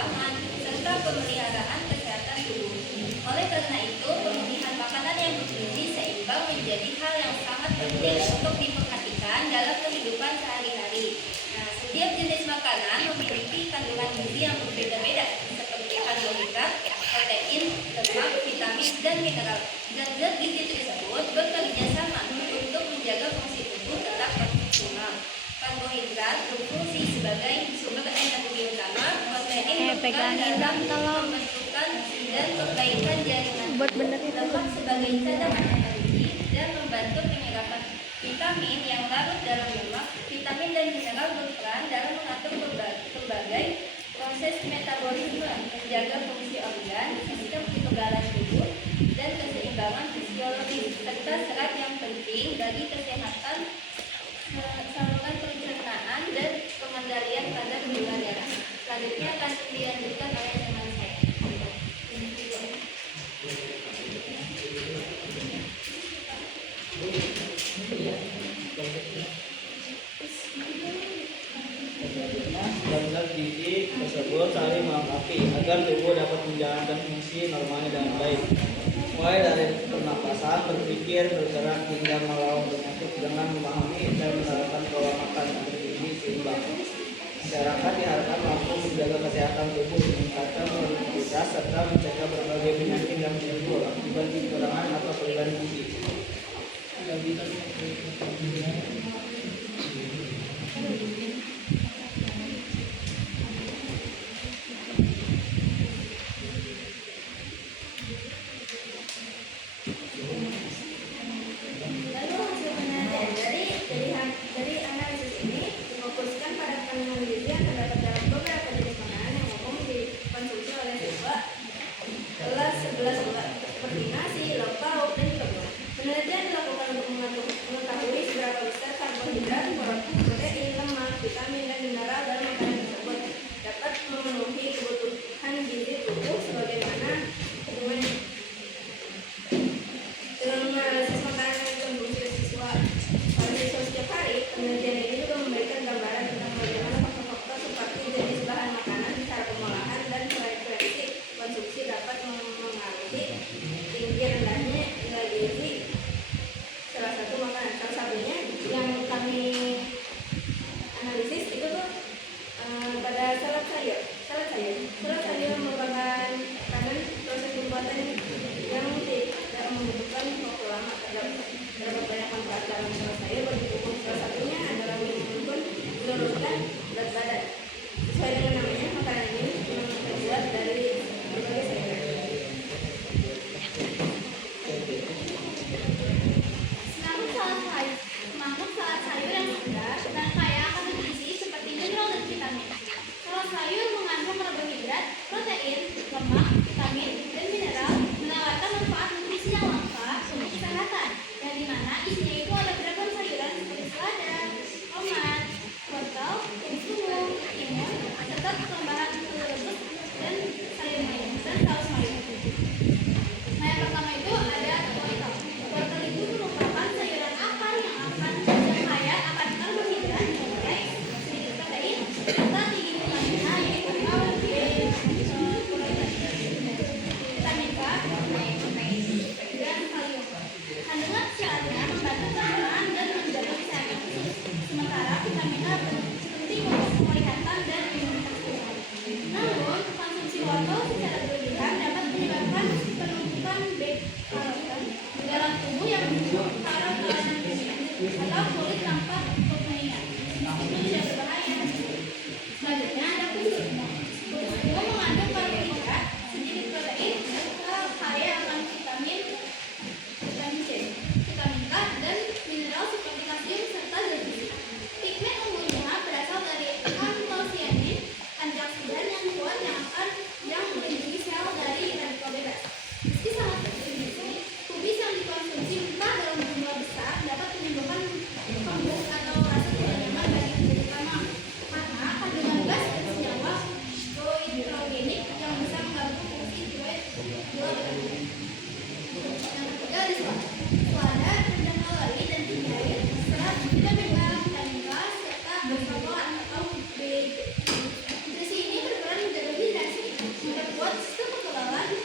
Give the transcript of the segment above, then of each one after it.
pangan, serta pemeliharaan kesehatan tubuh. Oleh karena itu, pemilihan makanan yang bergizi seimbang menjadi hal yang sangat penting untuk diperhatikan dalam kehidupan sehari-hari. Nah, setiap jenis makanan memiliki kandungan gizi yang berbeda-beda, seperti karbohidrat, protein, lemak, vitamin, dan mineral. Zat-zat gizi tersebut bekerja sama untuk menjaga fungsi tubuh tetap optimal. Karbohidrat berfungsi sebagai sumber energi utama, protein berperan dalam pembentukan dan perbaikan jaringan tubuh, lemak sebagai cadangan energi dan membantu penyerapan vitamin yang larut dalam lemak. Vitamin dan mineral berperan dalam mengatur berbagai proses metabolisme, menjaga fungsi organ, sistem kekebalan tubuh, dan keseimbangan fisiologis, serta serat yang penting bagi kesehatan saluran pencernaan dan pengendalian kadar gula darah. Selanjutnya akan dilanjutkan oleh teman saya. Zat-zat gizi tersebut saling melengkapi agar tubuh dapat menjalankan fungsi normalnya dengan baik, mulai dari pernapasan, berpikir, bergerak hingga melawan penyakit dengan memahami dan menerapkan pola makan yang bergizi seimbang. Masyarakat diharapkan mampu menjaga kesehatan tubuh, meningkatkan produktivitas, serta mencegah berbagai penyakit yang timbul akibat kekurangan atau kelebihan gizi. Lalu hasil penelitian dari analisis ini difokuskan pada kandungan gizi yang terdapat dalam beberapa jenis makanan yang umum dikonsumsi oleh siswa kelas 11 seperti nasi, lauk pauk, dan juga buah. Penelitian dilakukan untuk mengetahui seberapa besar kandungan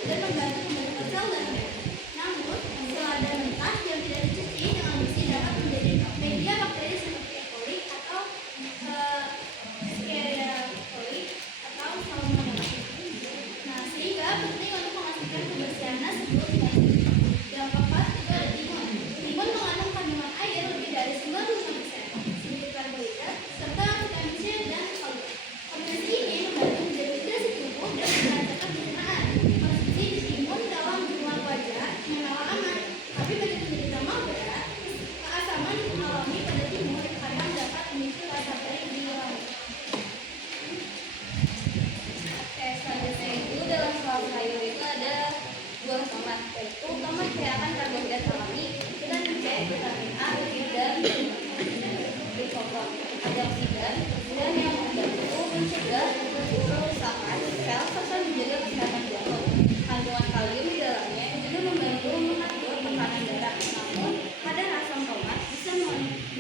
dan membantu pembentukan sel dan sel. Namun, selada mentah yang tidak dicuci dengan bersih dapat menjadi media bakteri seperti E. coli atau Escherichia coli atau Salmonella. Nah, sehingga penting untuk memastikan kebersihannya sebelum dimasak. Yang keempat itu ada timun. Timun mengandung kandungan air lebih dari 95%, sedikit karbohidrat, serta vitamin C dan kalsium. Kombinasi ini membantu menjaga hidrasi tubuh dan melancarkan pencernaan. Konsumsi timun dalam jumlah wajar memang aman, tapi bagi penderita mah berat, keasaman alami pada timun kadang dapat memicu rasa perih di lambung. Oke, selanjutnya itu dalam salah sayur itu ada buah tomat, yaitu tomat kaya akan karbohidrat alami dengan C, vitamin A, dan glikofon, antioksidan, dan yang membantu mencegah kerusakan sel serta menjaga kesehatan jantung. Kandungan kalium di dalamnya juga membantu mengatur tekanan darah. Namun, kadar asam tomat bisa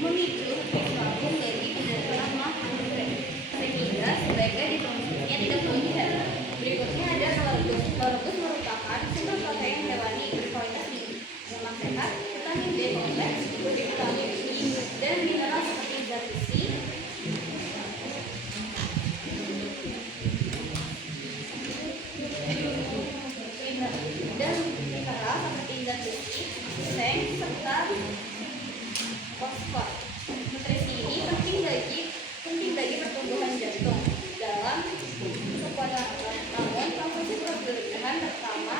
memicu efek lambung bagi penderita mah sehingga sebaiknya dikonsumsinya tidak berlebihan. Berikutnya ada kalorgus. Kalorgus merupakan sumber protein hewani berkualitas tinggi, lemak sehat, vitamin B kompleks, vitamin I, dan mineral seperti zat besi, dan mineral seperti zat besi, seng, serta fosfor. Nutrisi ini penting bagi pertumbuhan jantung dalam kekuatan otot. Namun, konsumsi berlebihan terutama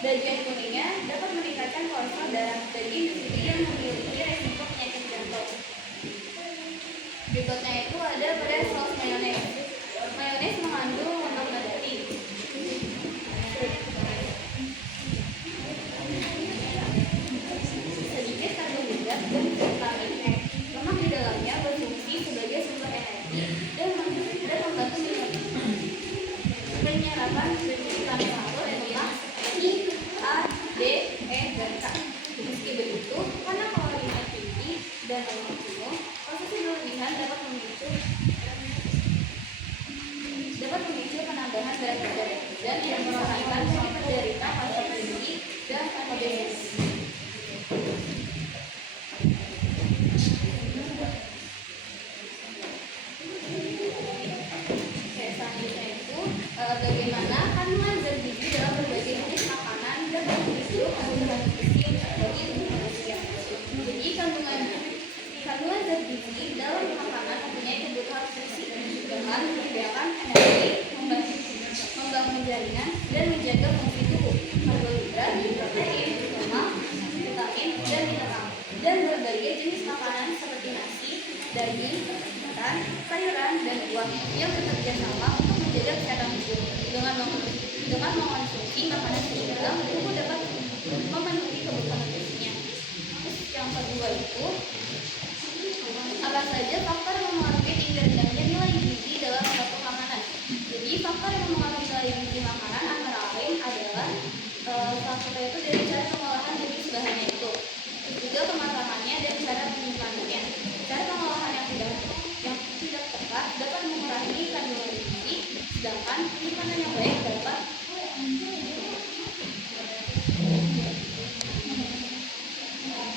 daging kuningnya dapat meningkatkan kolesterol darah bagi individu yang memiliki resiko penyakit jantung. Berikutnya itu ada pada saus mayones. Mayones mengandung lemak nabati, sedikit karbohidrat dan vitamin E. Lemak di dalamnya berfungsi sebagai sumber energi dan membantu penyerapan vitamin sahur, lemak I, A, D, E, dan K. Meski begitu, karena kalorinya tinggi dan lemak jenuh, konsumsi berlebihan dapat memicu penambahan berat badan dan yang disarankan bagi penderita kanker tinggi dan obesitas. Selanjutnya itu bagaimana kandungan zat gizi dalam berbagai jenis makanan dan memicu kebutuhan gizi bagi tubuh manusia. Jadi kandungan zat gizi dalam makanan mempunyai kebutuhan gizi dengan menyediakan energi, membangun jaringan, dan menjaga fungsi tubuh. Karbohidrat, protein, lemak, vitamin, dan mineral. Dan berbagai jenis makanan seperti nasi, daging, ikan, sayuran, dan buah yang bekerja sama untuk menjaga kesehatan tubuh. Dengan mengonsumsi makanan seimbang, tubuh dapat memenuhi kebutuhan nutrisinya. Yang kedua itu, apa saja faktor yang mempengaruhi tinggi rendahnya nilai gizi dalam suatu makanan. Jadi faktor yang mempengaruhi nilai gizi makanan antara lain adalah salah satu itu dari cara pengolahan jenis bahannya itu, juga kematangannya dan cara penyimpanannya. Cara pengolahan yang tidak tepat dapat mengurangi kandungan gizi, sedangkan penyimpanan yang baik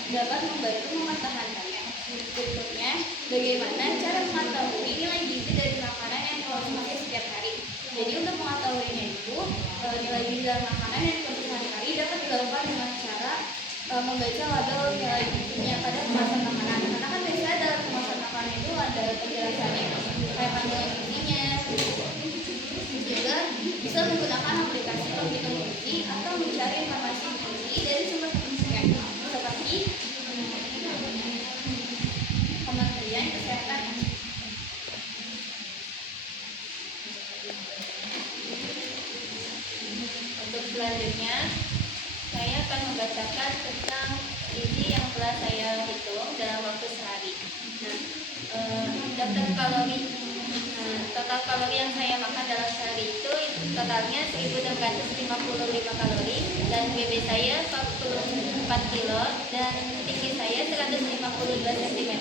dapat membantu mempertahankannya. Berikutnya, bagaimana cara mengetahui nilai gizi dari makanan yang dikonsumsi setiap hari. Jadi untuk mengetahuinya itu, nilai gizi dari makanan yang dikonsumsi hari dapat dilakukan dengan cara membaca label nilai gizinya pada kemasan makanan. Karena kan biasanya dalam kemasan makanan itu ada penjelasannya kayak kandungan gizinya. Juga bisa menggunakan aplikasi penghitung gizi atau mencari informasi gizi dari sumber penelitian seperti Kementerian Kesehatan. Untuk selanjutnya, saya akan membacakan tentang gizi yang telah saya hitung dalam waktu sehari. Total kalori yang saya makan dalam sehari itu totalnya 1655 kalori, dan BB saya 44 kilo dan tinggi saya 152 cm.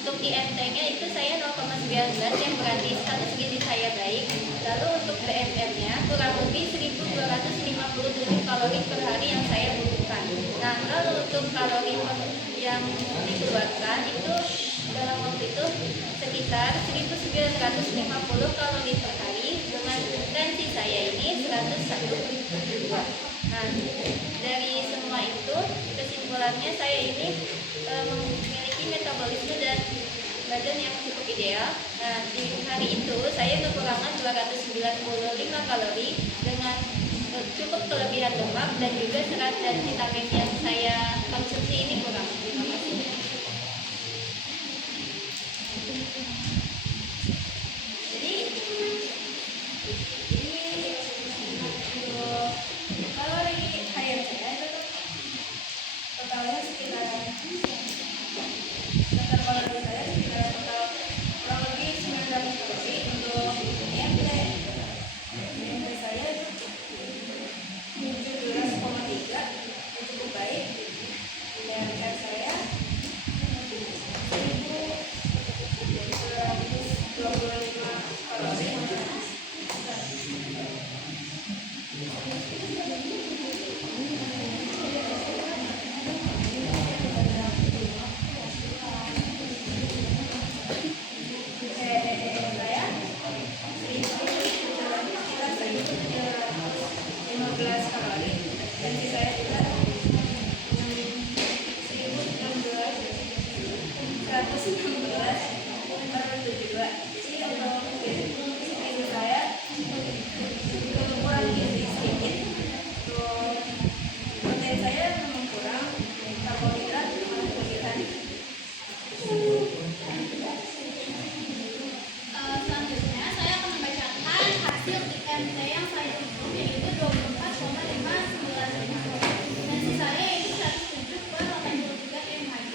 Untuk IMT-nya itu saya 0,19 yang berarti status gizi saya baik. Lalu untuk BMR-nya kurang lebih 1250 yang dikeluarkan itu dalam waktu itu sekitar 1950 kalori per hari, dengan tensi saya ini 101/2. Nah, dari semua itu kesimpulannya saya ini memiliki metabolisme dan badan yang cukup ideal. Nah, di hari itu saya kekurangan 295 kalori dengan cukup kelebihan lemak dan juga serat dan vitamin yang saya konsumsi ini kurang. Terima kasih. Jadi ini untuk kalori harian saya itu totalnya sekitar kalori saya sekitar total kurang lebih 900 kalori. Untuk IMT saya 17,3, cukup baik. Dan R saya 1225 kalori. Saya 15 kalori, dan saya juga 116/72. Jadi untuk itu saya kurang gizi sedikit. Untuk protein saya memang kurang, karbohidrat memang kelebihan. Selanjutnya saya akan membacakan hasil IMT yang saya hitung, yaitu 24,595. Tensi saya itu 107/83 mHg.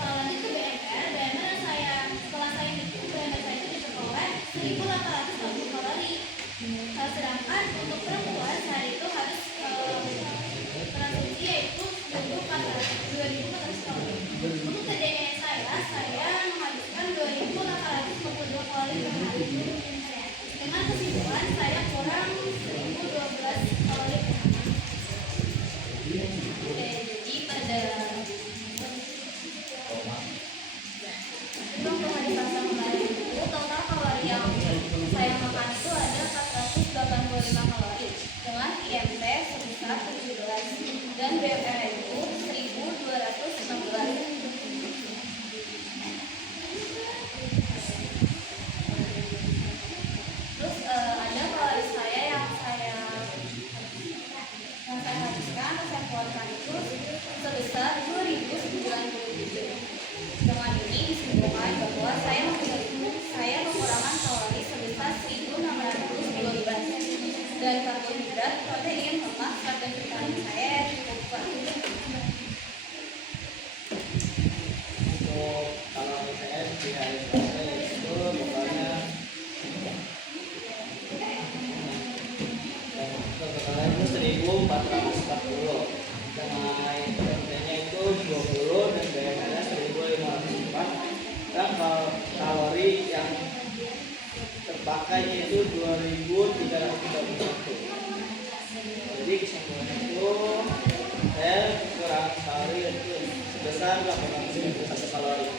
Kalau lanjut ke BMR saya setelah saya hitung BMR saya itu diperoleh 1.840 kalori. Sedangkan untuk perempuan saya itu harus konsumsi yaitu 2.400 kalori. Untuk TDE saya menghabiskan 2.852 kalori per hari. Dengan kesimpulan saya kurang 1.012 kalori per hari. Oke, jadi pada untuk hari Selasa kemarin itu total kalori yang saya makan itu ada 485 kalori dengan IMT sebesar 17 dan BMR itu 1216. Terus ada kalori saya yang saya habiskan atau saya keluarkan itu sebesar 2097. Dengan ini disimpulkan bahwa saya kekurangan kalori sebesar 1612 dan karbohidrat, protein, lemak, dan vitamin saya cukup kuat. Untuk kalori saya di hari Selasa itu totalnya itu 1440, dengan IMT-nya itu 20 dan BMR-nya 1504, dan kalori yang terpakai itu 2331. Jadi kesimpulannya itu saya kurang kalori itu sebesar 891 kalori.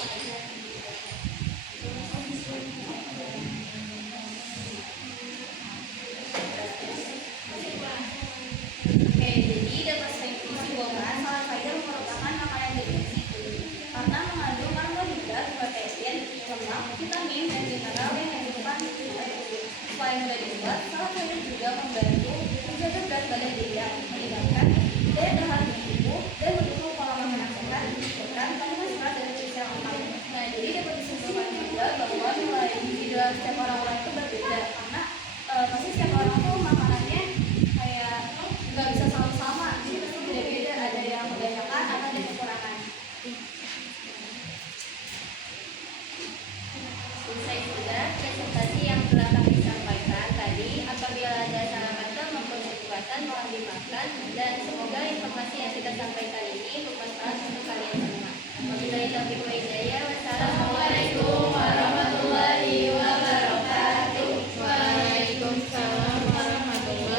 Oke, jadi dapat saya simpulkan salah sayur merupakan makanan bergizi karena mengandung karbohidrat, protein, lemak, vitamin, dan mineral yang dibutuhkan tubuh. Selain dari buat, salah sayur juga membantu menjaga berat badan tidak, meningkatkan daya tahan tubuh dan mendukung pola makan yang sehat, meningkatkan kandungan serat dan nutrisi yang lengkap. Nah, jadi dapat disimpulkan juga bahwa nilai individual setiap orang-orang itu berbeda karena pasti setiap orang tuh makanannya kayak nggak bisa selalu sama, jadi pasti beda-beda, ada yang kebanyakan, ada yang kekurangan. Selesai sudah presentasi yang telah kami sampaikan tadi. Apabila ada salah kata maupun kekuatan mohon dimaafkan, dan semoga informasi yang kita sampaikan